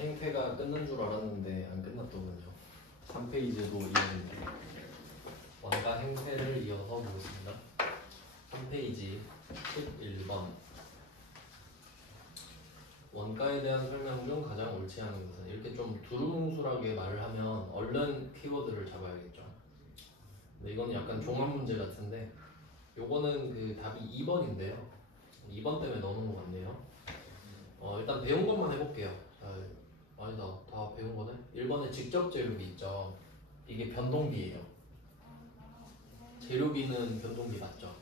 행태가 끝난 줄 알았는데 안 끝났더군요. 3페이지도 이어집니다. 원가 행태를 이어서 보겠습니다. 3페이지 11번. 원가에 대한 설명 중 가장 옳지 않은 것은, 이렇게 좀 두루뭉술하게 말을 하면 얼른 키워드를 잡아야겠죠. 근데 이건 약간 종합 문제 같은데, 요거는 그 답이 2번인데요. 2번 때문에 넣어놓은 것 같네요. 일단 배운 것만 해볼게요. 아니다, 다 배운 거네. 1번에 직접 재료비 있죠. 이게 변동비예요. 재료비는 변동비 맞죠?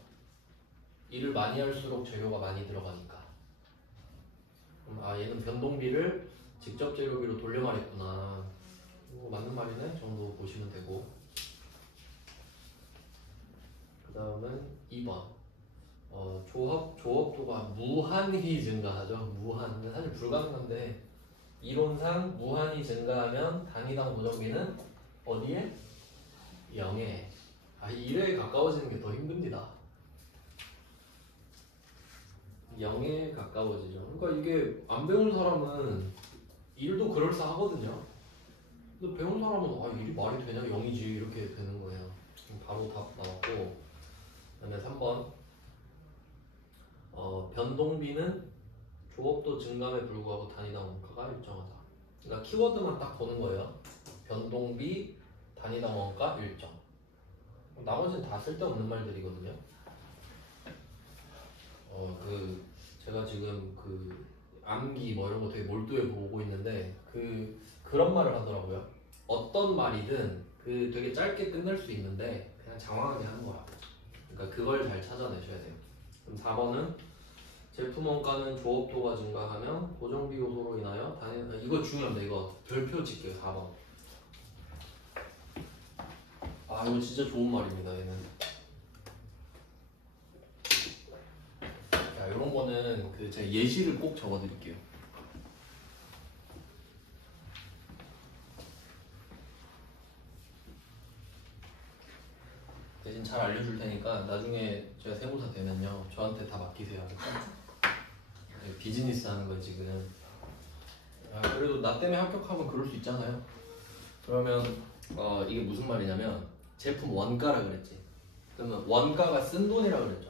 일을 많이 할수록 재료가 많이 들어가니까. 그럼 얘는 변동비를 직접 재료비로 돌려 말했구나. 이거 맞는 말이네 정도 보시면 되고. 그 다음은 2번. 조업도가 무한히 증가하죠. 무한. 사실 불가능한데, 이론상 무한히 증가하면 단위당 고정비는 어디에? 0에. 1에 가까워지는 게 더 힘듭니다. 0에 가까워지죠. 그러니까 이게 안 배운 사람은 일도 그럴싸하거든요. 근데 배운 사람은 일이 말이 되냐? 0이지 이렇게 되는 거예요. 바로 답 나왔고. 그 다음에 3번. 변동비는 조업도 증감에 불구하고 단위당 원가가 일정하다. 그러니까 키워드만 딱 보는 거예요. 변동비, 단위당 원가 일정. 나머지는 다 쓸데없는 말들이거든요. 제가 지금 암기 이런 거 되게 몰두해 보고 있는데 그런 말을 하더라고요. 어떤 말이든 되게 짧게 끝낼 수 있는데 그냥 장황하게 하는 거야. 그러니까 그걸 잘 찾아내셔야 돼요. 그럼 4번은 제품 원가는 조업도가 증가하면 고정비 요소로 인하여 이거 중요합니다. 이거 별표 칠게요. 4번. 이거 진짜 좋은 말입니다. 얘는. 이런 거는 제가 예시를 꼭 적어드릴게요. 대신 잘 알려줄 테니까 나중에 제가 세무사 되면요 저한테 다 맡기세요. 비즈니스 하는 거 지금. 그래도 나 때문에 합격하면 그럴 수 있잖아요. 그러면 이게 무슨 말이냐면, 제품 원가라 그랬지. 그러면 원가가 쓴 돈이라 그랬죠.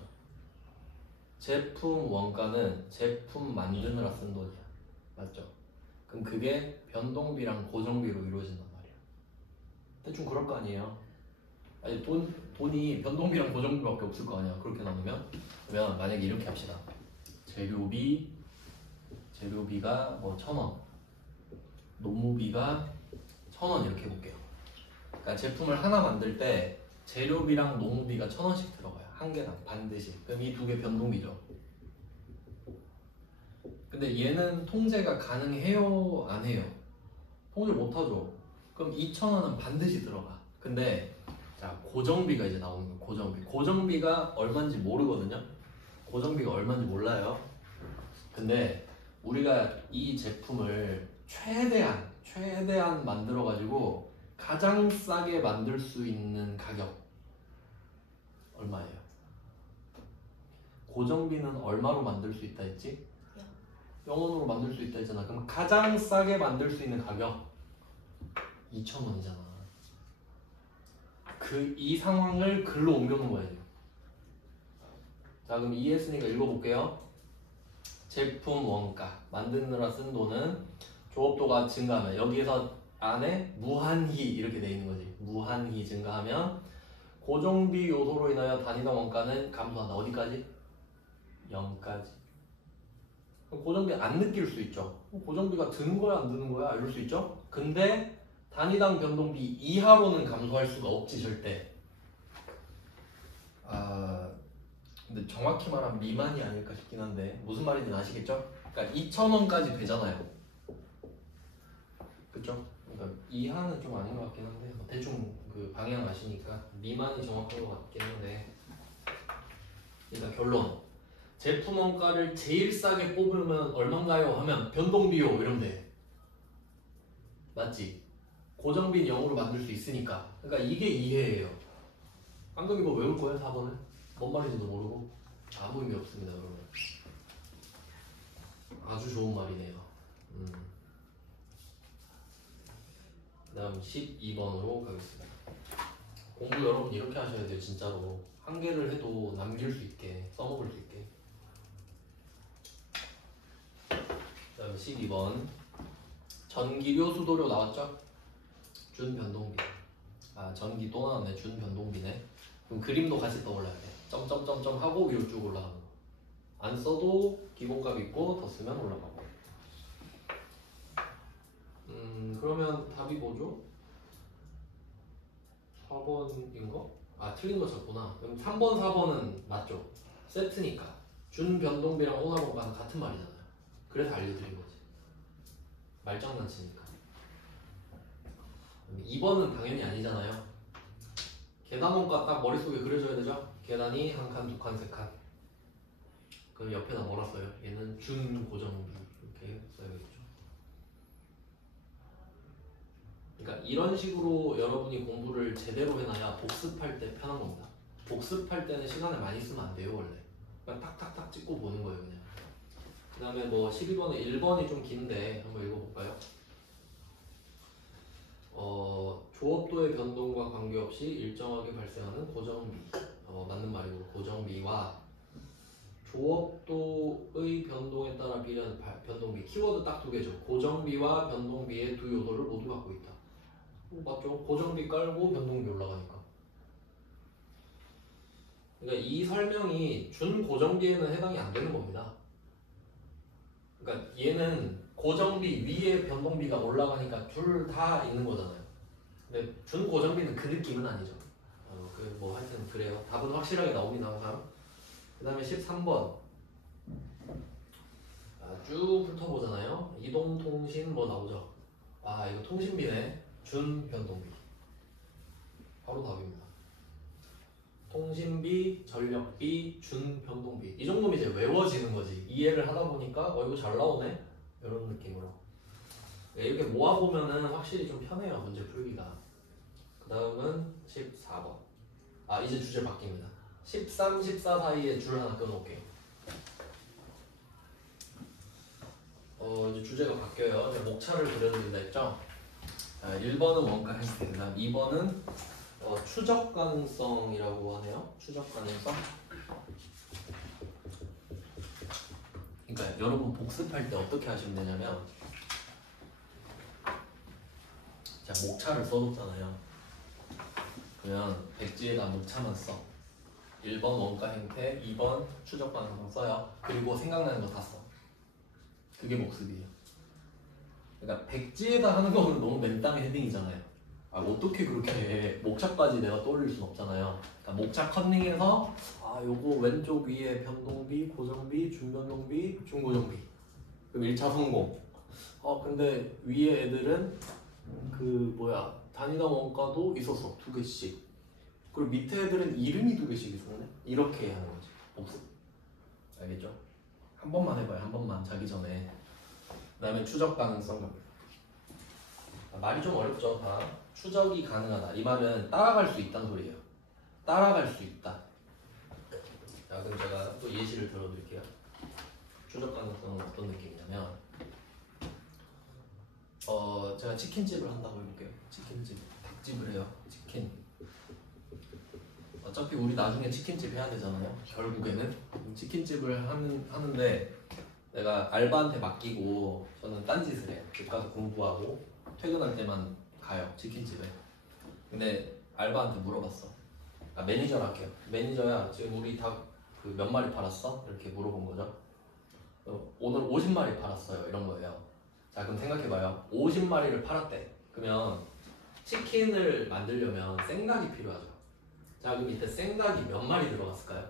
제품 원가는 제품 만드느라 쓴 돈이야. 맞죠? 그럼 그게 변동비랑 고정비로 이루어진단 말이야. 대충 그럴 거 아니에요. 돈이 변동비랑 고정비밖에 없을 거 아니야. 그렇게 나누면. 그러면 만약에 이렇게 합시다. 재료비가 1,000원, 노무비가 1,000원 이렇게 해볼게요. 그러니까 제품을 하나 만들 때 재료비랑 노무비가 1,000원씩 들어가요. 한 개당 반드시. 그럼 이 두 개 변동비죠. 근데 얘는 통제가 가능해요? 안 해요? 통제 못하죠. 그럼 2,000원은 반드시 들어가. 근데 자, 고정비가 이제 나오는 거예요. 고정비가 얼마인지 모르거든요. 고정비가 얼마인지 몰라요. 근데 우리가 이 제품을 최대한 만들어 가지고 가장 싸게 만들 수 있는 가격 얼마예요? 고정비는 얼마로 만들 수 있다 했지? 0원으로 만들 수 있다 했잖아. 그럼 가장 싸게 만들 수 있는 가격 2,000원이잖아. 이 상황을 글로 옮겨놓은 거예요. 자, 그럼 이해했으니까 읽어볼게요. 제품 원가 만드느라 쓴 돈은 조업도가 증가하면, 여기에서 안에 무한히 이렇게 돼 있는 거지. 무한히 증가하면 고정비 요소로 인하여 단위당 원가는 감소한다. 어디까지? 0까지. 고정비 안 느낄 수 있죠. 고정비가 드는 거야 안 드는 거야 이럴 수 있죠. 근데 단위당 변동비 이하로는 감소할 수가 없지 절대. 근데 정확히 말하면 미만이 아닐까 싶긴 한데 무슨 말인지 아시겠죠? 그러니까 2,000원까지 되잖아요. 그쵸? 그러니까 이하는 좀 아닌 것 같긴 한데 대충 방향 아시니까 미만이 정확한 것 같긴 한데. 일단 결론. 제품 원가를 제일 싸게 뽑으면 얼마인가요? 하면 변동비요 이러면 돼. 맞지? 고정비는 0으로 만들 수 있으니까. 그러니까 이게 이해예요. 깡독 이거 외울 거예요? 4번은? 뭔 말인지도 모르고? 아무 의미 없습니다. 그러면 아주 좋은 말이네요. 다음 12번으로 가겠습니다. 공부 여러분 이렇게 하셔야 돼요. 진짜로 한 개를 해도 남길 수 있게 써먹을 수 있게. 다음 12번 전기료 수도료 나왔죠? 준변동비. 아 전기 또 나왔네. 준변동비네. 그럼 그림도 같이 떠올라야 돼. 점점점점 하고 위로 쭉 올라가는 거. 안 써도 기본값 있고 더 쓰면 올라가고. 그러면 답이 뭐죠? 4번인 거? 아 틀린 거 쳤구나. 그럼 3번 4번은 맞죠? 세트니까 준변동비랑 오나번가는 같은 말이잖아요. 그래서 알려드린 거지. 말장난치니까. 2번은 당연히 아니잖아요. 계단원가 딱 머릿속에 그려줘야 되죠? 계단이 한 칸, 두 칸, 세 칸. 그럼 옆에다 뭐라 써요? 얘는 준고정비 이렇게 써야겠죠. 그러니까 이런 식으로 여러분이 공부를 제대로 해놔야 복습할 때 편한 겁니다. 복습할 때는 시간을 많이 쓰면 안 돼요 원래. 그냥 탁탁탁 찍고 보는 거예요 그냥. 그 다음에 뭐 12번에 1번이 좀 긴데 한번 읽어볼까요? 조업도의 변동과 관계없이 일정하게 발생하는 고정비. 맞는 말이고 고정비와 조업도의 변동에 따라 비례하는 변동비. 키워드 딱 두 개죠. 고정비와 변동비의 두 요소를 모두 갖고 있다. 맞죠? 고정비 깔고 변동비 올라가니까. 그러니까 이 설명이 준고정비에는 해당이 안 되는 겁니다. 그러니까 얘는 고정비 위에 변동비가 올라가니까 둘 다 있는 거잖아요. 근데 준고정비는 그 느낌은 아니죠. 뭐 하여튼 그래요. 답은 확실하게 나옵니다 항상. 그 다음에 13번 쭉 훑어보잖아요. 이동통신 뭐 나오죠. 아 이거 통신비네. 준변동비 바로 답입니다. 통신비, 전력비, 준변동비. 이 정도면 이제 외워지는 거지. 이해를 하다 보니까 이거 잘 나오네? 이런 느낌으로. 이렇게 모아보면은 확실히 좀 편해요 문제 풀기가. 그 다음은 14번. 아 이제 주제 바뀝니다. 13, 14 사이에 줄 하나 끊어올게요. 이제 주제가 바뀌어요. 제가 목차를 그려드린다 했죠? 1번은 원가 행태, 그 다음 2번은 추적 가능성이라고 하네요. 추적 가능성. 그러니까 여러분 복습할 때 어떻게 하시면 되냐면, 자 목차를 써놓잖아요. 그러면 백지에다 목차만 써. 1번 원가 행태, 2번 추적 가능성 써요. 그리고 생각나는 거 다 써. 그게 복습이에요. 그러니까 백지에다 하는 거는 너무 맨땅에 헤딩이잖아요. 어떻게 그렇게 해. 목차까지 내가 떠올릴 순 없잖아요. 그러니까 목차 컨닝해서 요거 왼쪽 위에 변동비, 고정비, 준변동비, 중고정비. 그럼 1차 성공. 근데 위에 애들은 단위당 원가도 있었어. 2개씩. 그리고 밑에 애들은 이름이 2개씩 있었네. 이렇게 하는 거지. 복습. 알겠죠? 한 번만 해봐요. 한 번만 자기 전에. 그 다음에 추적 가능성 갑니다. 말이 좀 어렵죠. 다 추적이 가능하다. 이 말은 따라갈 수 있다는 소리예요. 따라갈 수 있다. 자 그럼 제가 또 예시를 들어드릴게요. 추적 가능성은 어떤 느낌이냐면 제가 치킨집을 한다고 해볼게요. 치킨집. 닭집을 해요. 치킨. 어차피 우리 나중에 치킨집 해야 되잖아요. 결국에는 치킨집을 하는데 내가 알바한테 맡기고 저는 딴짓을 해요. 집 가서 공부하고 퇴근할 때만 가요. 치킨집에. 근데 알바한테 물어봤어. 매니저를 할게요. 매니저야 지금 우리 닭 몇 마리 팔았어? 이렇게 물어본 거죠. 오늘 50마리 팔았어요. 이런 거예요. 자 그럼 생각해봐요. 50마리를 팔았대. 그러면 치킨을 만들려면 생닭이 필요하죠. 자 그럼 이때 생닭이 몇 마리 들어갔을까요?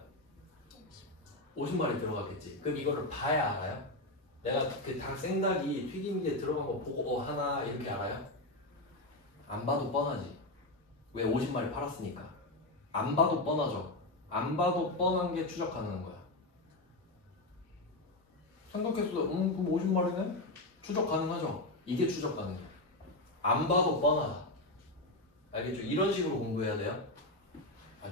50마리 들어갔겠지. 그럼 이거를 봐야 알아요? 내가 그 닭 생닭이 튀김기에 들어간 거 보고 하나 이렇게 알아요? 안 봐도 뻔하지. 왜 50마리 팔았으니까. 안 봐도 뻔하죠. 안 봐도 뻔한 게 추적 가능한 거야. 생각했어. 그럼 50마리네? 추적 가능하죠. 이게 추적 가능해. 안 봐도 뻔하다. 알겠죠? 이런 식으로 공부해야 돼요.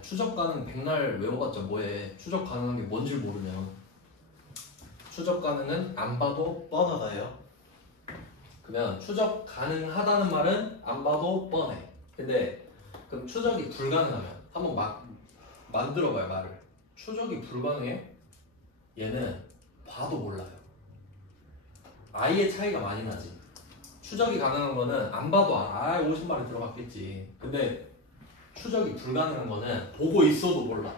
추적 가능 백날 외워봤자 뭐해. 추적 가능한 게 뭔지 모르면. 추적 가능은 안 봐도 뻔하다예요. 그러면 추적 가능하다는 말은 안 봐도 뻔해. 근데 그럼 추적이 불가능하면 한번 막 만들어봐요 말을. 추적이 불가능해? 얘는 봐도 몰라요. 아예 차이가 많이 나지. 추적이 가능한 거는 안 봐도 알아. 50마리 들어갔겠지. 근데 추적이 불가능한 거는 보고 있어도 몰라.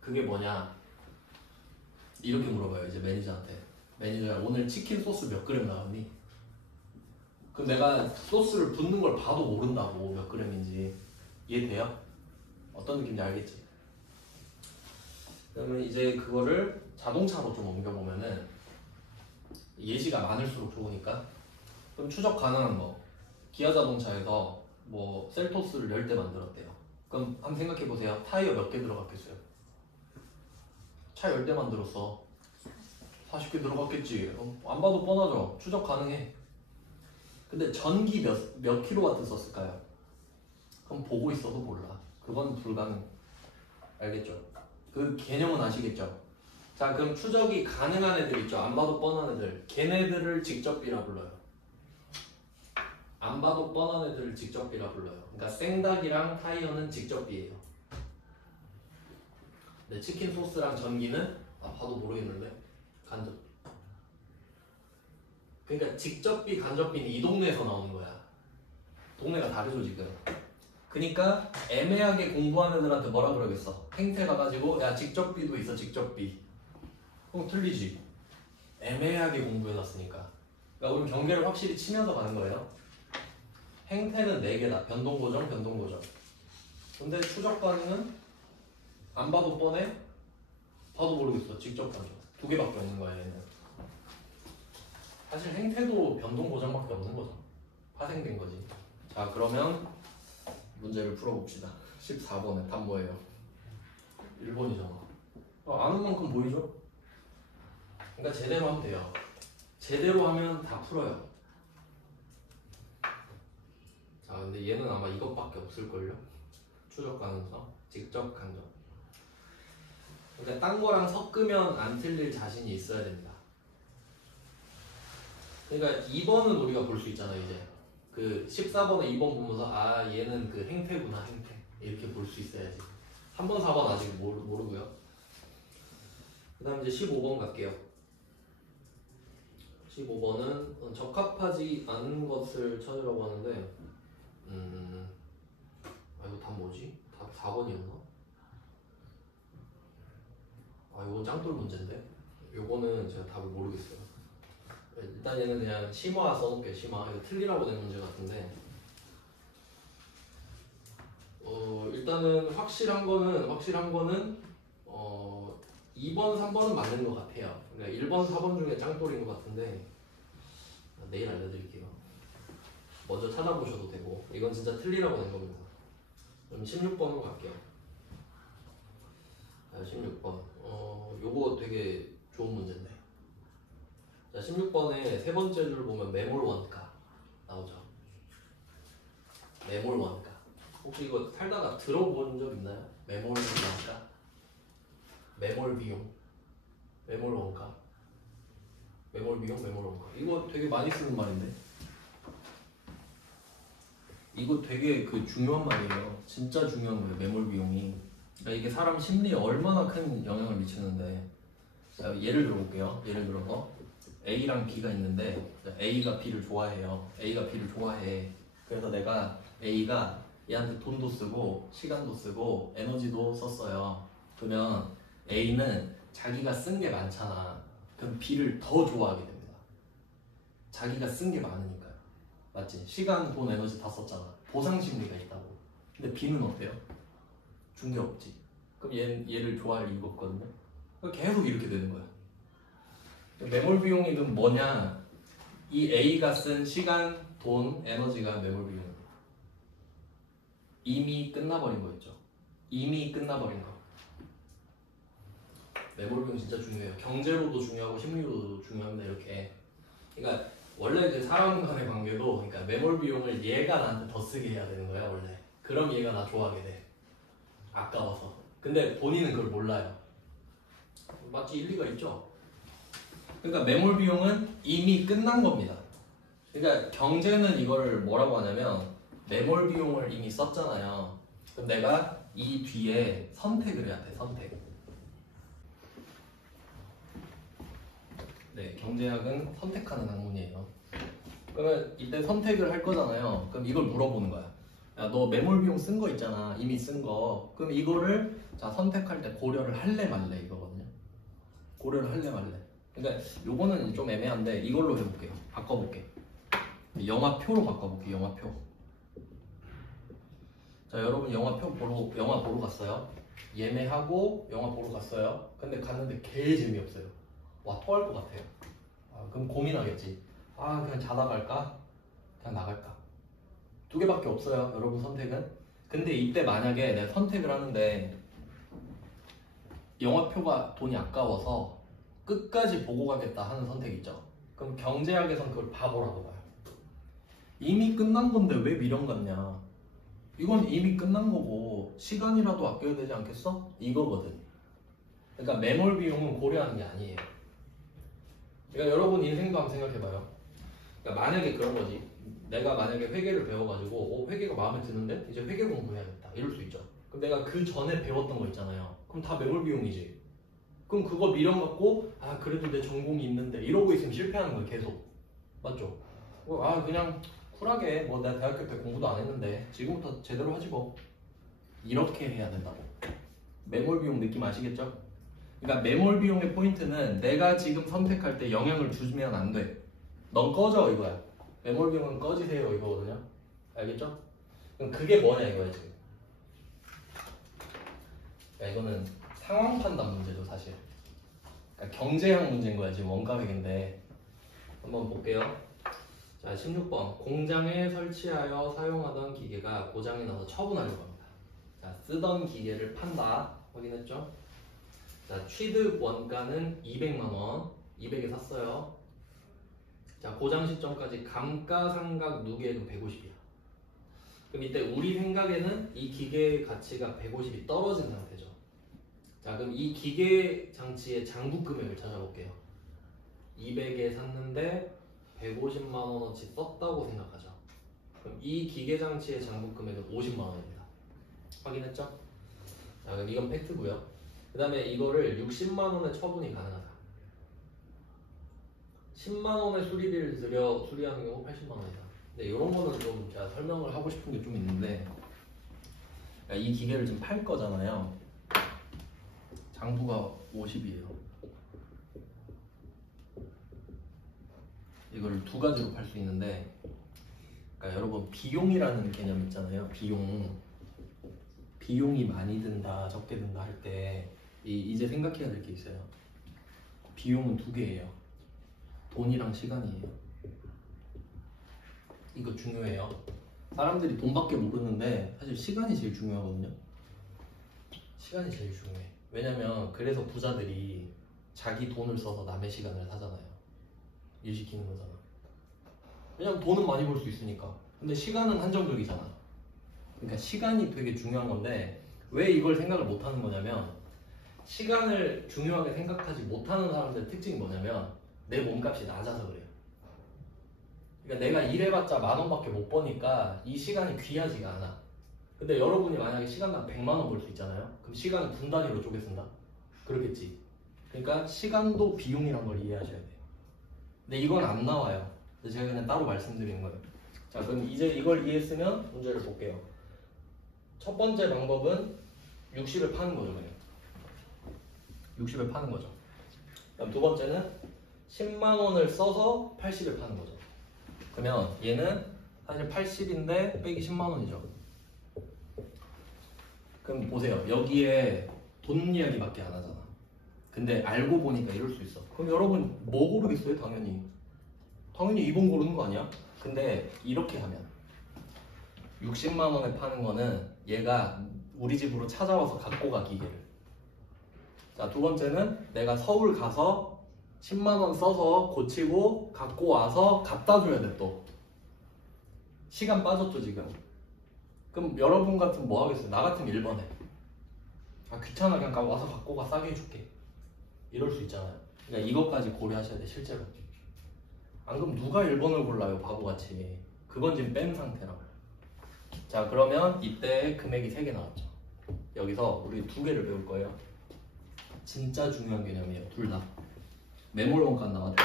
그게 뭐냐? 이렇게 물어봐요 이제 매니저한테. 매니저야 오늘 치킨 소스 몇 그램 나왔니? 그럼 내가 소스를 붓는 걸 봐도 모른다고 몇 그램인지. 이해돼요? 어떤 느낌인지 알겠지? 그러면 이제 그거를 자동차로 좀 옮겨보면은 예시가 많을수록 좋으니까. 그럼 추적 가능한 거 기아 자동차에서 뭐 셀토스를 10대 만들었대요. 그럼 한번 생각해보세요. 타이어 몇 개 들어갔겠어요? 차 10대 만들었어. 40개 들어갔겠지. 안 봐도 뻔하죠. 추적 가능해. 근데 전기 몇 킬로와트 썼을까요? 그럼 보고 있어도 몰라. 그건 불가능. 알겠죠? 그 개념은 아시겠죠? 자 그럼 추적이 가능한 애들 있죠. 안 봐도 뻔한 애들. 걔네들을 직접비라 불러요. 안 봐도 뻔한 애들을 직접비라 불러요. 그러니까 생닭이랑 타이어는 직접비예요. 근데 치킨 소스랑 전기는 봐도 모르겠는데 간접비. 그러니까 직접비, 간접비는 이 동네에서 나오는 거야. 동네가 다르죠 지금. 그러니까 애매하게 공부하는 애들한테 뭐라 그러겠어? 행태 가가지고 야 직접비도 있어 직접비. 그럼 틀리지. 애매하게 공부해놨으니까. 그러니까 우리 경계를 확실히 치면서 가는 거예요. 행태는 4개다. 변동고정, 변동고정. 근데 추적 가능은 안 봐도 뻔해? 봐도 모르겠어. 직접 가죠. 2개밖에 없는 거야 얘는. 사실 행태도 변동고정밖에 없는 거죠. 파생된 거지. 자 그러면 문제를 풀어봅시다. 14번에 답 뭐예요? 1번이잖아. 아는 만큼 보이죠? 그러니까 제대로 하면 돼요. 제대로 하면 다 풀어요. 자 근데 얘는 아마 이것밖에 없을걸요? 추적 가능성, 직접 간접. 그러니까 딴 거랑 섞으면 안 틀릴 자신이 있어야 됩니다. 그러니까 2번은 우리가 볼 수 있잖아요 이제. 그 14번에 2번 보면서 아 얘는 그 행태구나 행태 이렇게 볼 수 있어야지. 3번 4번 아직 모르고요. 그 다음 이제 15번 갈게요. 15번은 적합하지 않은 것을 찾으라고 하는데 이거 답 뭐지? 답 4번이었나? 이건 짱돌 문제인데 요거는 제가 답을 모르겠어요. 일단 얘는 그냥 심화 써놓을게요. 심화. 이거 틀리라고 된 문제 같은데 일단은 확실한 거는 2번, 3번은 맞는 것 같아요. 그러니까 1번, 4번 중에 짱돌인 것 같은데 내일 알려드릴게요. 먼저 찾아보셔도 되고 이건 진짜 틀리라고 된 겁니다. 그럼 16번으로 갈게요. 16번 요거 되게 좋은 문제인데 자 16번에 세 번째 줄 보면 매몰 원가 나오죠. 매몰 원가 혹시 이거 살다가 들어본 적 있나요? 매몰 원가? 매몰 비용 매몰 원가 매몰 비용 매몰 원가 이거 되게 많이 쓰는 말인데 이거 되게 그 중요한 말이에요. 진짜 중요한 거예요. 매몰 비용이. 그러니까 이게 사람 심리에 얼마나 큰 영향을 미치는데 자, 예를 들어볼게요. 예를 들어서 A랑 B가 있는데 A가 B를 좋아해요. A가 B를 좋아해. 그래서 내가 A가 얘한테 돈도 쓰고 시간도 쓰고 에너지도 썼어요. 그러면 A는 자기가 쓴 게 많잖아. 그럼 B를 더 좋아하게 됩니다. 자기가 쓴 게 많으니까요. 맞지? 시간, 돈, 에너지 다 썼잖아. 보상 심리가 있다고. 근데 B는 어때요? 준 게 없지. 그럼 얘를 좋아할 이유가 없거든요. 계속 이렇게 되는 거야. 매몰 비용이 그럼 뭐냐? 이 A가 쓴 시간, 돈, 에너지가 매몰 비용이에요. 이미 끝나버린 거 있죠. 이미 끝나버린 거. 매몰 비용 진짜 중요해요. 경제로도 중요하고 심리로도 중요합니다. 이렇게. 그러니까 원래 그 사람 간의 관계도 그러니까 매몰 비용을 얘가 나한테 더 쓰게 해야 되는 거야 원래. 그럼 얘가 나 좋아하게 돼. 아까워서. 근데 본인은 그걸 몰라요. 맞지? 일리가 있죠. 그러니까 매몰 비용은 이미 끝난 겁니다. 그러니까 경제는 이걸 뭐라고 하냐면 매몰 비용을 이미 썼잖아요. 그럼 내가 이 뒤에 선택을 해야 돼. 선택. 네, 경제학은 선택하는 학문이에요. 그러면 이때 선택을 할 거잖아요. 그럼 이걸 물어보는 거야. 야, 너 매몰 비용 쓴 거 있잖아. 이미 쓴 거. 그럼 이거를 자 선택할 때 고려를 할래 말래 이거거든요. 고려를 할래 말래. 그러니까 요거는 좀 애매한데 이걸로 해볼게요. 바꿔볼게. 영화표로 바꿔볼게. 영화표. 자 여러분 영화 보러 갔어요. 예매하고 영화 보러 갔어요. 근데 갔는데 개 재미없어요. 와 토할 것 같아요. 그럼 고민하겠지. 그냥 자다 갈까? 그냥 나갈까? 두 개밖에 없어요. 여러분 선택은. 근데 이때 만약에 내가 선택을 하는데 영화표가 돈이 아까워서 끝까지 보고 가겠다 하는 선택 있죠. 그럼 경제학에선 그걸 바보라고 봐요. 이미 끝난 건데 왜 미련 갖냐. 이건 이미 끝난 거고 시간이라도 아껴야 되지 않겠어? 이거거든. 그러니까 매몰 비용은 고려하는 게 아니에요. 그러니까 여러분 인생도 한번 생각해봐요. 그러니까 만약에 그런 거지. 내가 만약에 회계를 배워가지고 회계가 마음에 드는데 이제 회계 공부해야겠다 이럴 수 있죠. 그럼 내가 그 전에 배웠던 거 있잖아요. 그럼 다 매몰 비용이지. 그럼 그거 미련 갖고 그래도 내 전공이 있는데 이러고 있으면 실패하는 거예요. 계속. 맞죠? 그냥 쿨하게 뭐 내가 대학교 때 공부도 안 했는데 지금부터 제대로 하지 뭐. 이렇게 해야 된다고. 매몰 비용 느낌 아시겠죠? 그러니까 매몰 비용의 포인트는 내가 지금 선택할 때 영향을 주면 안 돼. 넌 꺼져 이거야. 매몰 비용은 꺼지세요 이거거든요. 알겠죠? 그럼 그게 뭐냐 이거야 지금. 그러니까 이거는 상황 판단 문제죠 사실. 그러니까 경제학 문제인 거야 지금 원가액인데. 한번 볼게요. 자 16번 공장에 설치하여 사용하던 기계가 고장이 나서 처분하려고 합니다. 자 쓰던 기계를 판다. 확인했죠? 자 취득 원가는 200만원 200에 샀어요. 자 고장 시점까지 감가상각 누계액은 150이야. 그럼 이때 우리 생각에는 이 기계의 가치가 150이 떨어진 상태죠. 자 그럼 이 기계 장치의 장부 금액을 찾아볼게요. 200에 샀는데 150만원어치 썼다고 생각하죠. 그럼 이 기계 장치의 장부 금액은 50만원입니다. 확인했죠? 자 그럼 이건 팩트고요. 그 다음에 이거를 60만원에 처분이 가능하다. 10만원의 수리비를 들여 수리하는 경우 80만원이다. 근데 이런 거는 좀 제가 설명을 하고 싶은 게 좀 있는데, 그러니까 이 기계를 지금 팔 거잖아요. 장부가 50이에요. 이걸 두 가지로 팔 수 있는데, 그러니까 여러분 비용이라는 개념 있잖아요. 비용이 많이 든다, 적게 든다 할 때 이제 생각해야 될 게 있어요. 비용은 두 개예요. 돈이랑 시간이에요. 이거 중요해요. 사람들이 돈밖에 모르는데 사실 시간이 제일 중요하거든요. 시간이 제일 중요해. 왜냐면 그래서 부자들이 자기 돈을 써서 남의 시간을 사잖아요. 일 시키는 거잖아. 왜냐면 돈은 많이 벌 수 있으니까. 근데 시간은 한정적이잖아. 그러니까 시간이 되게 중요한 건데 왜 이걸 생각을 못 하는 거냐면, 시간을 중요하게 생각하지 못하는 사람들의 특징이 뭐냐면 내 몸값이 낮아서 그래요. 그러니까 내가 일해봤자 10,000원밖에 못 버니까 이 시간이 귀하지가 않아. 근데 여러분이 만약에 시간당 100만원 벌 수 있잖아요. 그럼 시간은 분 단위로 쪼개 쓴다. 그렇겠지. 그러니까 시간도 비용이란 걸 이해하셔야 돼요. 근데 이건 안 나와요. 제가 그냥 따로 말씀드리는 거예요. 자 그럼 이제 이걸 이해했으면 문제를 볼게요. 첫 번째 방법은 60을 파는 거죠. 그냥 60을 파는 거죠. 그럼 두 번째는 10만원을 써서 80을 파는 거죠. 그러면 얘는 사실 80인데 빼기 10만원이죠. 그럼 보세요. 여기에 돈 이야기밖에 안 하잖아. 근데 알고 보니까 이럴 수 있어. 그럼 여러분 뭐 고르겠어요? 당연히 2번 고르는 거 아니야? 근데 이렇게 하면 60만원에 파는 거는 얘가 우리 집으로 찾아와서 갖고 가 기계를. 자 두 번째는 내가 서울 가서 10만원 써서 고치고 갖고 와서 갖다 줘야 돼. 또 시간 빠졌죠 지금. 그럼 여러분 같으면 뭐 하겠어요? 나 같으면 1번 해. 귀찮아 그냥 와서 갖고 가, 싸게 해줄게. 이럴 수 있잖아요. 그러니까 이것까지 고려하셔야 돼 실제로. 안 그럼 누가 1번을 골라요 바보같이. 그건 지금 뺀 상태라고. 자 그러면 이때 금액이 3개 나왔죠. 여기서 우리 2개를 배울 거예요. 진짜 중요한 개념이에요. 둘 다. 매몰 원가 나왔죠.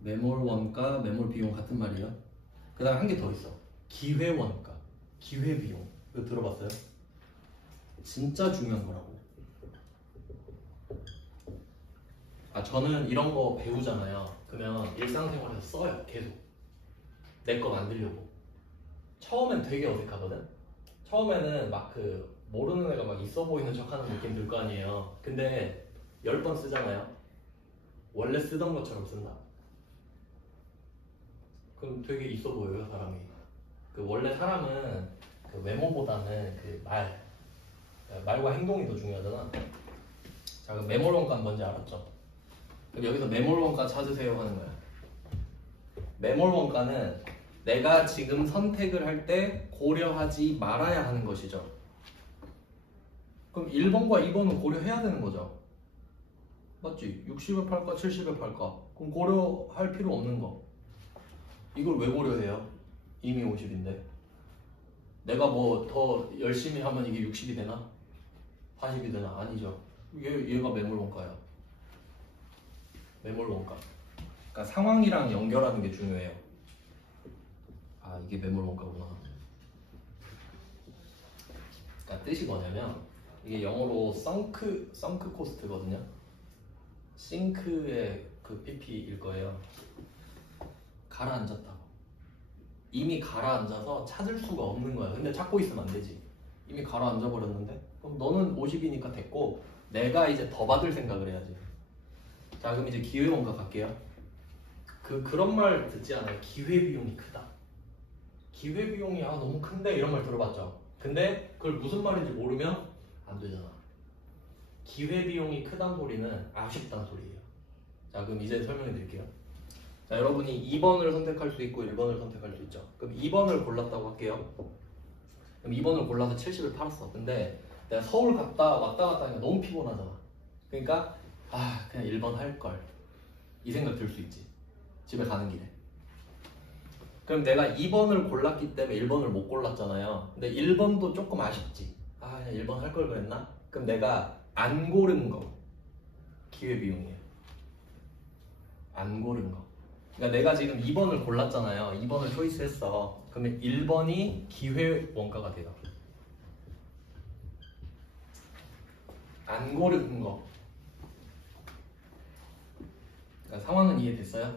매몰 원가, 매몰 비용 같은 말이에요. 그 다음 한 개 더 있어. 기회 원가, 기회 비용. 이거 들어봤어요? 진짜 중요한 거라고. 저는 이런 거 배우잖아요. 그러면 일상생활에서 써요. 계속 내 거 만들려고. 처음엔 되게 어색하거든. 처음에는 막 모르는 애가 막 있어 보이는 척하는 느낌 들 거 아니에요. 근데 10번 쓰잖아요. 원래 쓰던 것처럼 쓴다. 그럼 되게 있어 보여요 사람이. 원래 사람은 외모보다는 말과 행동이 더 중요하잖아. 자 그럼 매몰 원가 뭔지 알았죠? 그럼 여기서 매몰 원가 찾으세요 하는 거야. 매몰 원가는 내가 지금 선택을 할 때 고려하지 말아야 하는 것이죠. 그럼 1번과 2번은 고려해야 되는 거죠. 맞지? 60에 팔까 70에 팔까? 그럼 고려할 필요 없는 거. 이걸 왜 고려해요? 이미 50인데 내가 뭐 더 열심히 하면 이게 60이 되나? 40이 되나? 아니죠. 얘가 매몰 원가야. 매몰 원가. 그러니까 상황이랑 연결하는 게 중요해요. 이게 매몰 원가구나. 그러니까 뜻이 뭐냐면 이게 영어로 썬크 코스트거든요. 싱크의 PP일 거예요. 가라앉았다고. 이미 가라앉아서 찾을 수가 없는 거야. 근데 찾고 있으면 안 되지. 이미 가라앉아 버렸는데? 그럼 너는 50이니까 됐고 내가 이제 더 받을 생각을 해야지. 자 그럼 이제 기회원가 갈게요. 그런 말 듣지 않아요? 기회비용이 크다. 기회비용이 너무 큰데 이런 말 들어봤죠? 근데 그걸 무슨 말인지 모르면 안 되잖아. 기회비용이 크단 소리는 아쉽단 소리예요. 자 그럼 이제 설명해 드릴게요. 자 여러분이 2번을 선택할 수 있고 1번을 선택할 수 있죠. 그럼 2번을 골랐다고 할게요. 그럼 2번을 골라서 70을 팔았어. 근데 내가 서울 갔다 왔다 갔다 하니까 너무 피곤하잖아. 그러니까 그냥 1번 할걸 이 생각 들 수 있지. 집에 가는 길에. 그럼 내가 2번을 골랐기 때문에 1번을 못 골랐잖아요. 근데 1번도 조금 아쉽지. 그냥 1번 할 걸 그랬나? 그럼 내가 안 고른 거 기회비용이에요. 안 고른 거. 그러니까 내가 지금 2번을 골랐잖아요. 2번을 초이스했어. 그러면 1번이 기회 원가가 돼요. 안 고른 거. 그러니까 상황은 이해됐어요?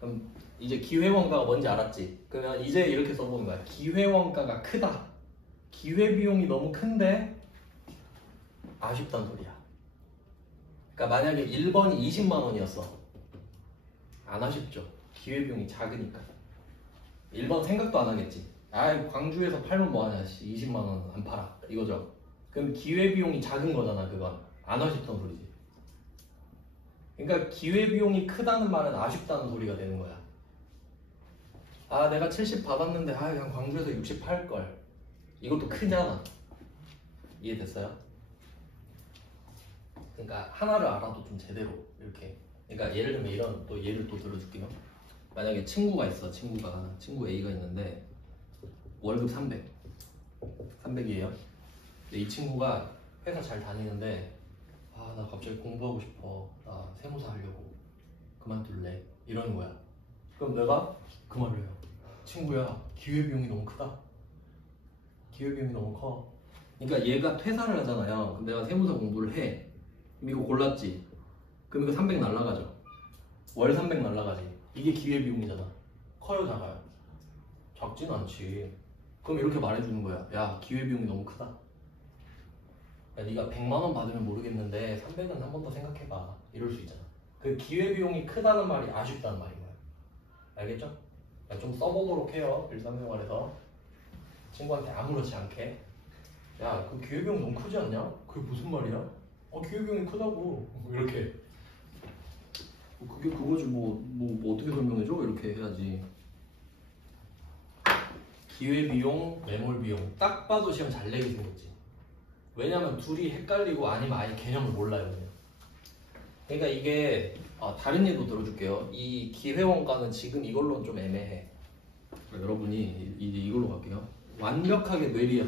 그럼 이제 기회 원가가 뭔지 알았지? 그러면 이제 이렇게 써보는 거야. 기회 원가가 크다. 기회 비용이 너무 큰데 아쉽단 소리야. 그러니까 만약에 1번이 20만 원이었어. 안 아쉽죠. 기회 비용이 작으니까. 1번 생각도 안 하겠지. 광주에서 팔면 뭐하냐. 20만 원 안 팔아. 이거죠. 그럼 기회 비용이 작은 거잖아. 그건 안 아쉽단 소리지. 그러니까 기회 비용이 크다는 말은 아쉽다는 소리가 되는 거야. 내가 70 받았는데 그냥 광주에서 60 팔걸. 이것도 크잖아. 이해됐어요? 그러니까 하나를 알아도 좀 제대로 이렇게. 그러니까 예를 들면 이런 또 예를 또 들어줄게요. 만약에 친구 A가 있는데 월급 300이에요. 근데 이 친구가 회사 잘 다니는데 나 갑자기 공부하고 싶어. 나 세무사 하려고. 그만둘래. 이러는 거야. 그럼 내가 그 말을 해요. 친구야, 기회비용이 너무 크다. 기회비용이 너무 커. 그러니까 얘가 퇴사를 하잖아요. 그럼 내가 세무사 공부를 해. 그럼 이거 골랐지. 그럼 이거 300 날라가죠. 월 300 날라가지. 이게 기회비용이잖아. 커요, 작아요? 작진 않지. 그럼 이렇게 말해주는 거야. 야, 기회비용이 너무 크다. 야, 네가 100만 원 받으면 모르겠는데 300은 한 번 더 생각해봐. 이럴 수 있잖아. 그 기회비용이 크다는 말이 아쉽다는 말인 거야. 알겠죠? 좀 써보도록 해요. 일상생활에서. 친구한테 아무렇지 않게. 야, 그 기회비용 너무 크지 않냐? 그게 무슨 말이야? 기회비용이 크다고. 이렇게. 그게 그거지 뭐 어떻게 설명해줘? 이렇게 해야지. 기회비용, 매몰비용. 딱 봐도 시험 잘 내게 생겼지. 왜냐면 둘이 헷갈리고 아니면 아예 개념을 몰라요. 그냥. 그러니까 이게 다른 예도 들어줄게요. 이 기회원가는 지금 이걸로는 좀 애매해. 여러분이 이제 이걸로 갈게요. 완벽하게 뇌리에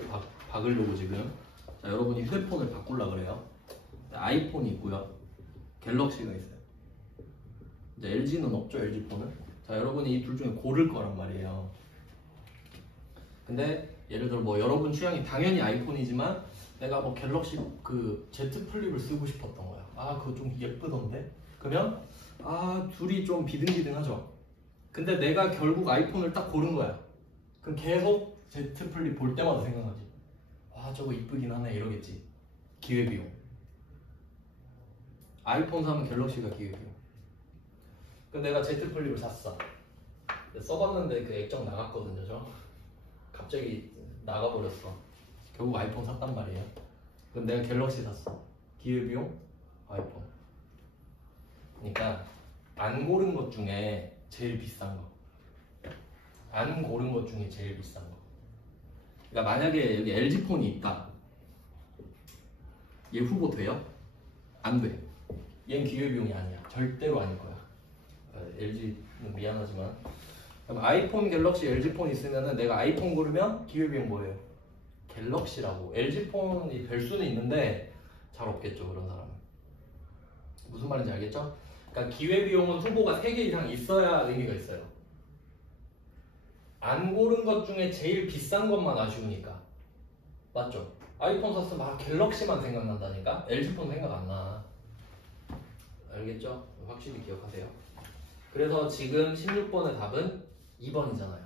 박으려고 지금 자 여러분이 휴대폰을 바꾸려고 그래요. 아이폰이 있고요. 갤럭시가 있어요. 이제 LG는 없죠. LG폰은. 자 여러분이 이 둘 중에 고를 거란 말이에요. 근데 예를 들어 뭐 여러분 취향이 당연히 아이폰이지만 내가 뭐 갤럭시 그 Z 플립을 쓰고 싶었던 거야. 아 그거 좀 예쁘던데? 그러면 둘이 좀 비등비등하죠. 근데 내가 결국 아이폰을 딱 고른 거야. 그럼 계속 Z 플립 볼 때마다 생각나지. 저거 이쁘긴 하네 이러겠지. 기회비용. 아이폰 사면 갤럭시가 기회비용. 그럼 내가 Z 플립을 샀어. 써봤는데 그 액정 나갔거든요. 저 갑자기 나가버렸어. 결국 아이폰 샀단 말이에요. 그럼 내가 갤럭시 샀어. 기회비용 아이폰. 그러니까 안 고른 것 중에 제일 비싼 거. 안 고른 것 중에 제일 비싼 거. 그러니까 만약에 여기 LG폰이 있다. 얘 후보 돼요? 안 돼. 얘는 기회비용이 아니야. 절대로 아닐 거야. LG는 미안하지만. 그럼 아이폰, 갤럭시, LG폰 있으면은 내가 아이폰 고르면 기회비용 뭐예요? 갤럭시라고. LG폰이 될 수는 있는데 잘 없겠죠 그런 사람은. 무슨 말인지 알겠죠? 그러니까 기회비용은 후보가 3개 이상 있어야 의미가 있어요. 안 고른 것 중에 제일 비싼 것만 아쉬우니까. 맞죠? 아이폰 샀으면 갤럭시만 생각난다니까? LG폰 생각 안 나. 알겠죠? 확실히 기억하세요. 그래서 지금 16번의 답은 2번이잖아요.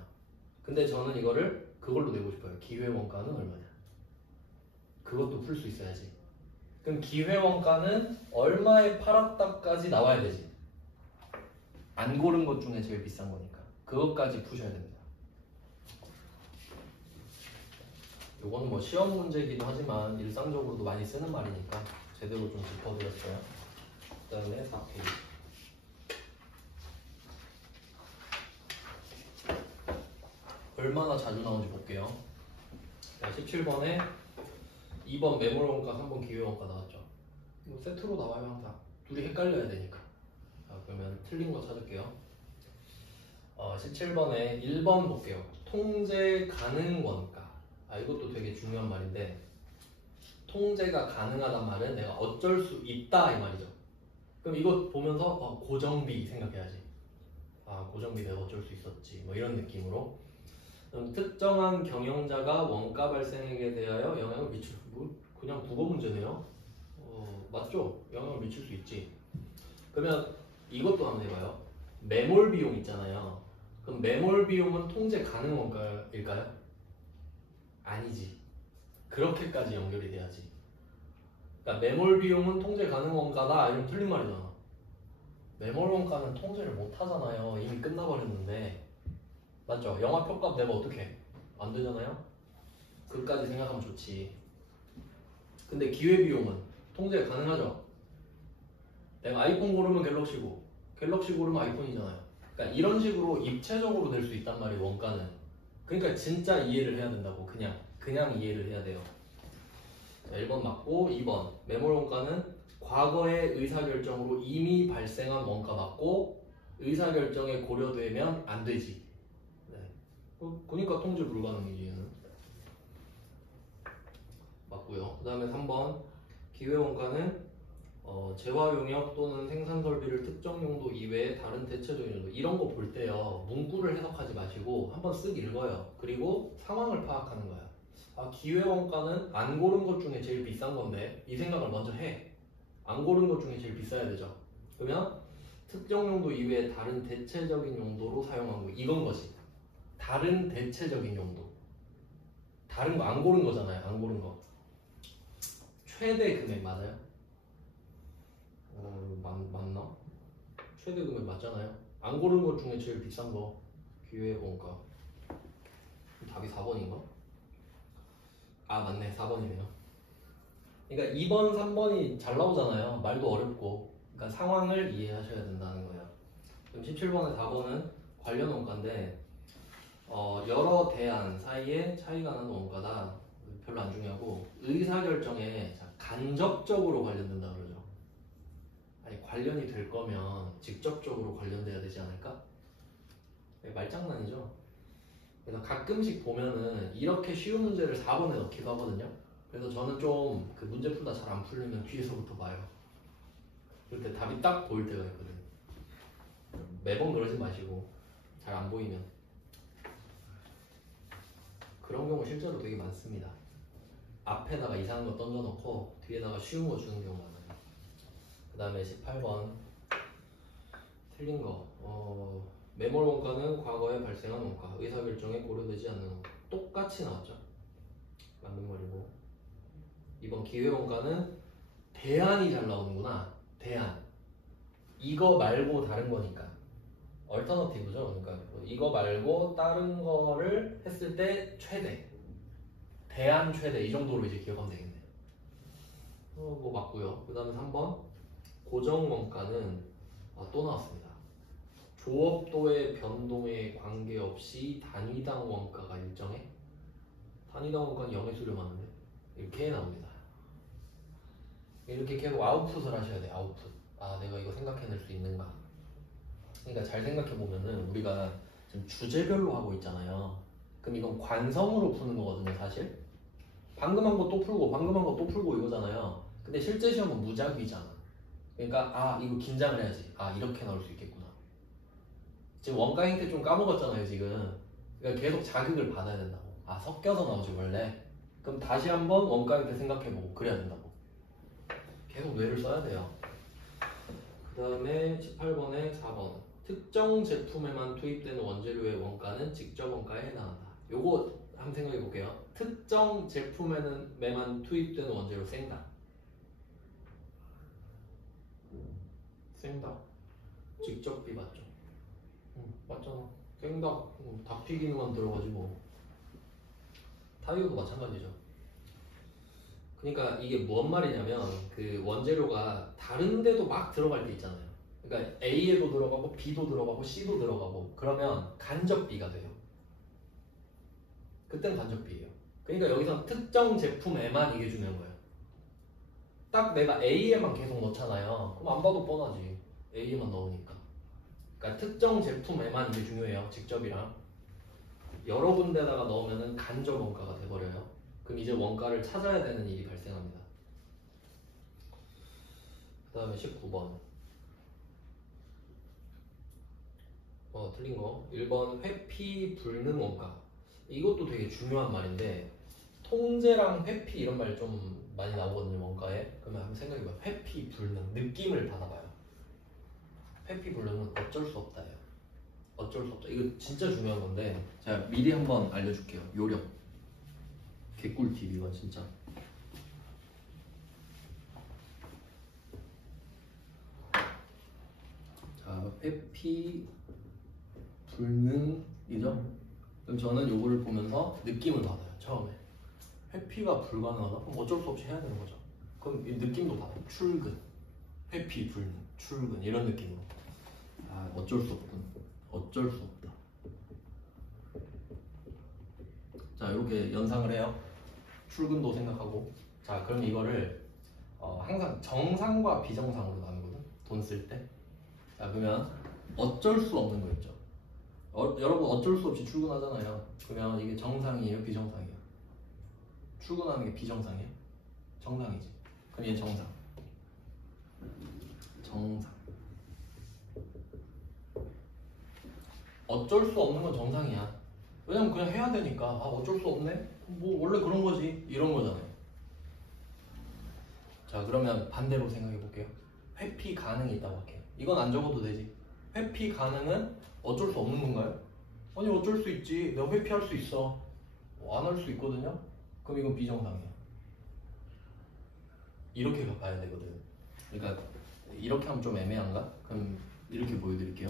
근데 저는 이거를 그걸로 내고 싶어요. 기회원가는 얼마냐? 그것도 풀 수 있어야지. 그럼 기회원가는 얼마에 팔았다까지 나와야 되지. 안 고른 것 중에 제일 비싼 거니까. 그것까지 푸셔야 됩니다. 요거는 뭐 시험 문제이기도 하지만 일상적으로도 많이 쓰는 말이니까 제대로 좀 짚어드렸어요. 그 다음에 4페이지. 얼마나 자주 나오는지 볼게요. 17번에 2번 매몰원가, 3번 기회원가 나왔죠. 이거 세트로 나와요 항상. 둘이 헷갈려야 되니까. 그러면 틀린 거 찾을게요. 17번에 1번 볼게요. 통제 가능 원가. 이것도 되게 중요한 말인데 통제가 가능하단 말은 내가 어쩔 수 있다 이 말이죠. 그럼 이거 보면서 고정비 생각해야지. 고정비 내가 어쩔 수 있었지 뭐 이런 느낌으로. 특정한 경영자가 원가 발생에 대하여 영향을 미칠 그냥 국어 문제네요. 맞죠? 영향을 미칠 수 있지. 그러면 이것도 한번 해봐요. 매몰 비용 있잖아요. 그럼 매몰 비용은 통제 가능 원가일까요? 아니지. 그렇게까지 연결이 돼야지. 그러니까 매몰 비용은 통제 가능 원가다 이러면 틀린 말이잖아. 매몰 원가는 통제를 못 하잖아요. 이미 끝나버렸는데. 맞죠? 영화 표값 내면 어떡해? 안 되잖아요? 그까지 생각하면 좋지. 근데 기회비용은 통제 가능하죠? 내가 아이폰 고르면 갤럭시고 갤럭시 고르면 아이폰이잖아요. 그러니까 이런 식으로 입체적으로 될 수 있단 말이에요. 원가는. 그러니까 진짜 이해를 해야 된다고. 그냥 이해를 해야 돼요. 자, 1번 맞고 2번 매몰 원가는 과거의 의사결정으로 이미 발생한 원가 맞고 의사결정에 고려되면 안 되지. 그러니까 통제 불가능이지 얘는. 맞고요. 그 다음에 3번 기회원가는 재활용역 또는 생산설비를 특정 용도 이외에 다른 대체적인 용도 이런 거 볼 때요 문구를 해석하지 마시고 한번 쓱 읽어요. 그리고 상황을 파악하는 거야. 기회원가는 안 고른 것 중에 제일 비싼 건데 이 생각을 먼저 해. 안 고른 것 중에 제일 비싸야 되죠. 그러면 특정 용도 이외에 다른 대체적인 용도로 사용한 거 이건 거지. 다른 대체적인 용도. 다른 거 안 고른 거잖아요. 안 고른 거. 최대 금액 맞아요? 맞나? 최대 금액 맞잖아요. 안 고른 것 중에 제일 비싼 거 기회원가. 답이 4번인가? 맞네. 4번이네요. 그러니까 2번, 3번이 잘 나오잖아요. 말도 어렵고. 그러니까 상황을 이해하셔야 된다는 거예요. 그럼 17번에 4번은 관련 원가인데 여러 대안 사이에 차이가 나는 원가다. 별로 안 중요하고 의사결정에 간접적으로 관련된다 그러죠. 아니, 관련이 될 거면 직접적으로 관련돼야 되지 않을까? 말장난이죠. 그래서 가끔씩 보면은 이렇게 쉬운 문제를 4번에 넣기도 하거든요. 그래서 저는 좀 그 문제 풀다 잘 안 풀리면 뒤에서부터 봐요. 그때 답이 딱 보일 때가 있거든. 매번 그러지 마시고 잘 안 보이면. 그런 경우 실제로 되게 많습니다. 앞에다가 이상한 거 던져놓고 뒤에다가 쉬운 거 주는 경우가 많아요. 그 다음에 18번 틀린 거. 매몰 원가는 과거에 발생한 원가, 의사결정에 고려되지 않는 원가. 똑같이 나왔죠. 맞는 말이고. 이번 기회 원가는 대안이 잘 나오는구나. 대안. 이거 말고 다른 거니까. 얼터너티브죠. 그러니까 이거 말고 다른 거를 했을 때 최대. 대안 최대 이 정도로 이제 기억하면 되겠네요. 뭐 맞고요. 그 다음에 3번 고정 원가는 또 나왔습니다. 조업도의 변동에 관계없이 단위당 원가가 일정해? 단위당 원가는 0에 수렴하는데 이렇게 나옵니다. 이렇게 계속 아웃풋을 하셔야 돼요. 아웃풋. 아 내가 이거 생각해낼 수 있는가. 그러니까 잘 생각해보면은 우리가 지금 주제별로 하고 있잖아요. 그럼 이건 관성으로 푸는 거거든요. 사실 방금 한 거 또 풀고 방금 한 거 또 풀고 이거잖아요. 근데 실제 시험은 무작위잖아. 그러니까 이거 긴장을 해야지. 이렇게 나올 수 있겠구나. 지금 원가 형태 좀 까먹었잖아요. 지금 그러니까 계속 자극을 받아야 된다고. 섞여서 나오지 원래. 그럼 다시 한번 원가 형태 생각해보고 그래야 된다고. 계속 뇌를 써야 돼요. 그 다음에 18번에 4번 특정 제품에만 투입되는 원재료의 원가는 직접 원가에 해당한다. 요거 한번 생각해 볼게요. 특정 제품에만 투입되는 원재료 생닭. 생닭 직접비 맞죠? 맞잖아. 생닭 닭 튀기는만 들어가지 뭐. 타이어도 마찬가지죠. 그러니까 이게 뭔 말이냐면 그 원재료가 다른 데도 막 들어갈 때 있잖아요. 그러니까 A에도 들어가고 B도 들어가고 C도 들어가고 그러면 간접비가 돼요. 그때는 간접비예요. 그러니까 여기서 특정 제품에만 이게 중요한 거예요. 딱 내가 A에만 계속 넣잖아요. 그럼 안 봐도 뻔하지. A에만 넣으니까. 그러니까 특정 제품에만 이게 중요해요. 직접이랑. 여러 군데다가 넣으면 간접 원가가 돼버려요. 그럼 이제 원가를 찾아야 되는 일이 발생합니다. 그 다음에 19번 틀린 거 1번 회피 불능 원가. 이것도 되게 중요한 말인데 통제랑 회피 이런 말 좀 많이 나오거든요. 원가에. 그러면 한번 생각해봐요. 회피 불능 느낌을 받아봐요. 회피 불능은 어쩔 수 없다예요. 어쩔 수 없다. 이거 진짜 중요한 건데 제가 미리 한번 알려줄게요. 요령. 개꿀팁 이건 진짜. 자, 회피 불능이죠? 그럼 저는 요거를 보면서 느낌을 받아요. 처음에 회피가 불가능하다? 그럼 어쩔 수 없이 해야 되는 거죠. 그럼 이 느낌도 받아요. 출근, 회피 불능, 출근 이런 느낌으로. 어쩔 수 없군. 어쩔 수 없다. 자, 이렇게 연상을 해요. 출근도 생각하고. 자, 그럼 이거를 항상 정상과 비정상으로 나누거든. 돈 쓸 때. 자, 그러면 어쩔 수 없는 거 있죠. 여러분 어쩔 수 없이 출근하잖아요. 그러면 이게 정상이에요, 비정상이에요? 출근하는 게 비정상이에요? 정상이지. 그럼 얘 정상. 정상. 어쩔 수 없는 건 정상이야. 왜냐면 그냥 해야 되니까. 어쩔 수 없네? 뭐 원래 그런 거지. 이런 거잖아요. 자, 그러면 반대로 생각해 볼게요. 회피 가능이 있다고 할게요. 이건 안 적어도 되지. 회피 가능은 어쩔 수 없는 건가요? 아니 어쩔 수 있지. 내가 회피할 수 있어. 안 할 수 있거든요. 그럼 이건 비정상이야. 이렇게 봐야 되거든. 그러니까 이렇게 하면 좀 애매한가? 그럼 이렇게 보여드릴게요.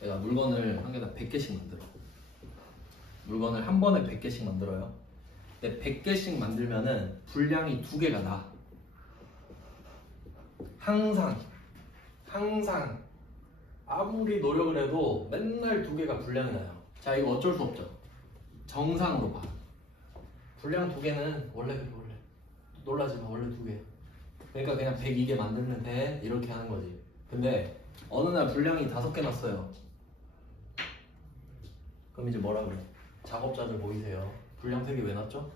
내가 물건을 한 개당 100개씩 만들어. 물건을 한 번에 100개씩 만들어요. 근데 100개씩 만들면은 분량이 2개가 나. 항상 아무리 노력을 해도 맨날 2개가 분량이 나요. 자, 이거 어쩔 수 없죠. 정상으로 봐. 분량 2개는 원래 그래. 놀라지 마. 원래 2개. 그러니까 그냥 102개 만들면 돼 이렇게 하는 거지. 근데 어느 날 분량이 5개 났어요. 그럼 이제 뭐라 그래? 작업자들 보이세요? 분량 3개 왜 났죠?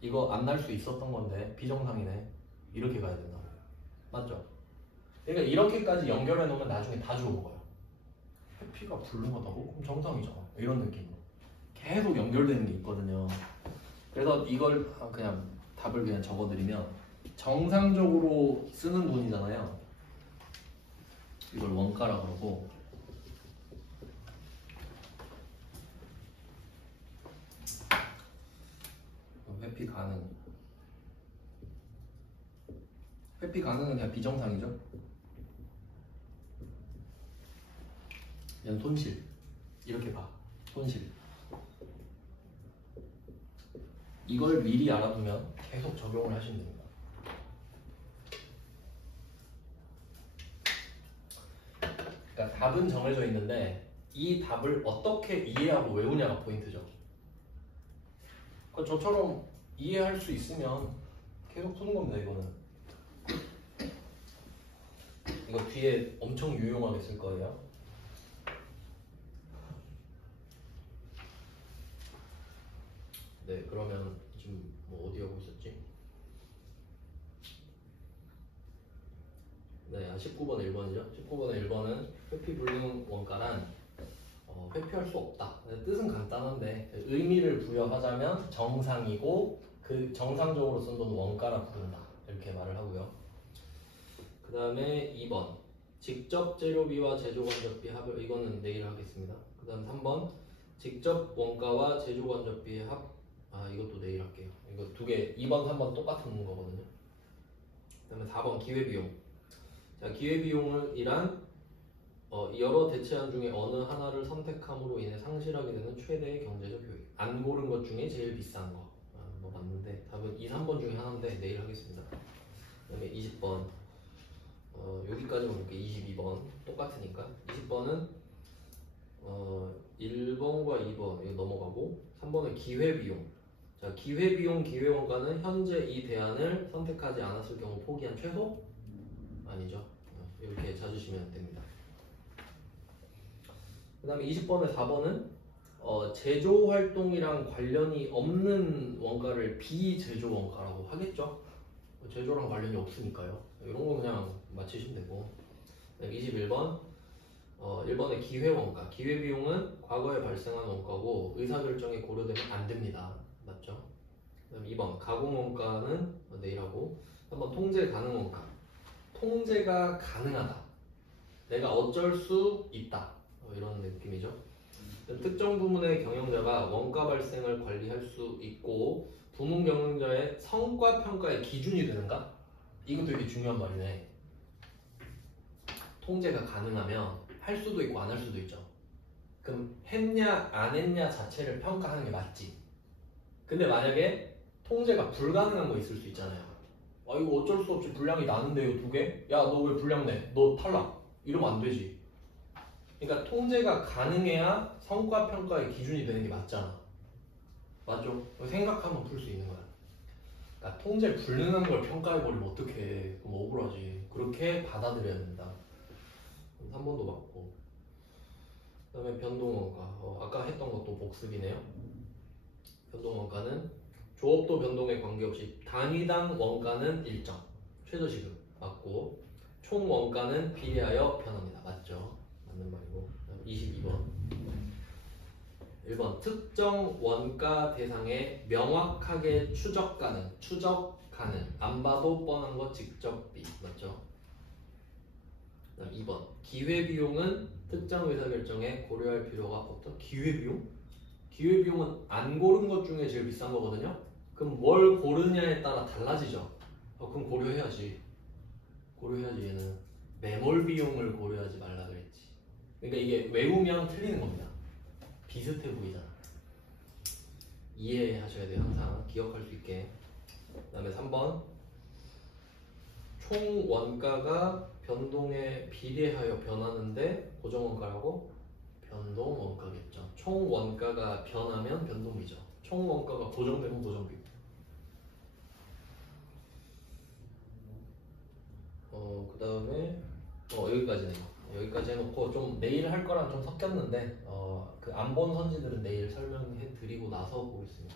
이거 안 날 수 있었던 건데 비정상이네. 이렇게 가야 된다. 맞죠? 그러니까 이렇게까지 연결해 놓으면 나중에 다 주워먹어요. 회피가 불능하다고? 그럼 정상이잖아. 이런 느낌으로 계속 연결되는 게 있거든요. 그래서 이걸 그냥 답을 그냥 적어드리면 정상적으로 쓰는 돈이잖아요. 이걸 원가라 그러고 회피 가능. 회피 가능은 그냥 비정상이죠. 얘는 손실. 이렇게 봐. 손실. 이걸 미리 알아두면 계속 적용을 하시면 됩니다. 그러니까 답은 정해져 있는데 이 답을 어떻게 이해하고 외우냐가 포인트죠. 그러니까 저처럼 이해할 수 있으면 계속 푸는 겁니다. 이거는 이거 뒤에 엄청 유용하게 쓸 거예요. 네, 그러면 지금 뭐 어디 하고 있었지? 네, 19번 1번이죠. 19번의 1번은 회피 불능 원가란 회피할 수 없다. 뜻은 간단한데 의미를 부여하자면 정상이고 그 정상적으로 쓴 돈은 원가라 부른다. 이렇게 말을 하고요. 그 다음에 2번 직접 재료비와 제조건조비 합을 이거는 내일 하겠습니다. 그 다음 3번 직접 원가와 제조건조비의 합 이것도 내일 할게요. 이거 두 개 2번 3번 똑같은 거거든요. 그 다음에 4번 기회비용. 자, 기회비용이란 여러 대체안 중에 어느 하나를 선택함으로 인해 상실하게 되는 최대의 경제적 효益. 안 고른 것 중에 제일 비싼 거. 뭐 맞는데 답은 2, 3번 중에 하나인데 내일 하겠습니다. 그 다음에 20번 여기까지만 볼게요. 22번 똑같으니까 20번은 1번과 2번 이거 넘어가고 3번은 기회비용. 자, 기회비용 기회원가는 현재 이 대안을 선택하지 않았을 경우 포기한 최소? 아니죠. 이렇게 찾으시면 됩니다. 그 다음에 20번에 4번은 제조 활동이랑 관련이 없는 원가를 비제조 원가라고 하겠죠. 제조랑 관련이 없으니까요. 이런 거 그냥 맞히시면 되고. 21번 1번의 기회원가. 기회비용은 과거에 발생한 원가고 의사결정에 고려되면 안 됩니다. 맞죠? 그 다음 2번 가공원가는 내일 하고 3번 통제 가능 원가. 통제가 가능하다. 내가 어쩔 수 있다. 이런 느낌이죠. 특정 부문의 경영자가 원가 발생을 관리할 수 있고 부문 경영자의 성과 평가의 기준이 되는가? 이거 되게 중요한 말이네. 통제가 가능하면 할 수도 있고 안 할 수도 있죠. 그럼 했냐 안 했냐 자체를 평가하는 게 맞지. 근데 만약에 통제가 불가능한 거 있을 수 있잖아요. 이거 어쩔 수 없이 분량이 나는데요 2개? 야 너 왜 분량 내? 너 탈락. 이러면 안 되지. 그러니까 통제가 가능해야 성과 평가의 기준이 되는 게 맞잖아. 맞죠? 생각하면 풀 수 있는 거야. 그러니까 통제 불능한 걸 평가해버리면 어떡해. 그럼 억울하지. 그렇게 받아들여야 된다. 3번도 맞고. 그 다음에 변동원가. 아까 했던 것도 복습이네요. 변동원가는 조업도 변동에 관계없이 단위당 원가는 일정. 최저시급 맞고 총 원가는 비례하여 변합니다. 맞죠? 맞는 말이고. 22번 1번 특정 원가 대상에 명확하게 추적 가능 안 봐도 뻔한 거 직접비 맞죠? 2번 기회비용은 특정 의사결정에 고려할 필요가 없다. 기회비용? 기회비용은 안 고른 것 중에 제일 비싼 거거든요. 그럼 뭘 고르냐에 따라 달라지죠. 그럼 고려해야지 얘는 매몰 비용을 고려하지 말라 그랬지. 그러니까 이게 외우면 틀리는 겁니다. 비슷해 보이잖아. 이해하셔야 돼요. 항상 기억할 수 있게. 그 다음에 3번 총 원가가 변동에 비례하여 변하는데 고정원가라고? 변동원가겠죠. 총 원가가 변하면 변동비죠. 총 원가가 고정되면 고정비. 그 다음에 여기까지네요. 여기까지 해놓고 좀 내일 할 거랑 좀 섞였는데 그 안 본 선지들은 내일 설명해 드리고 나서 보겠습니다.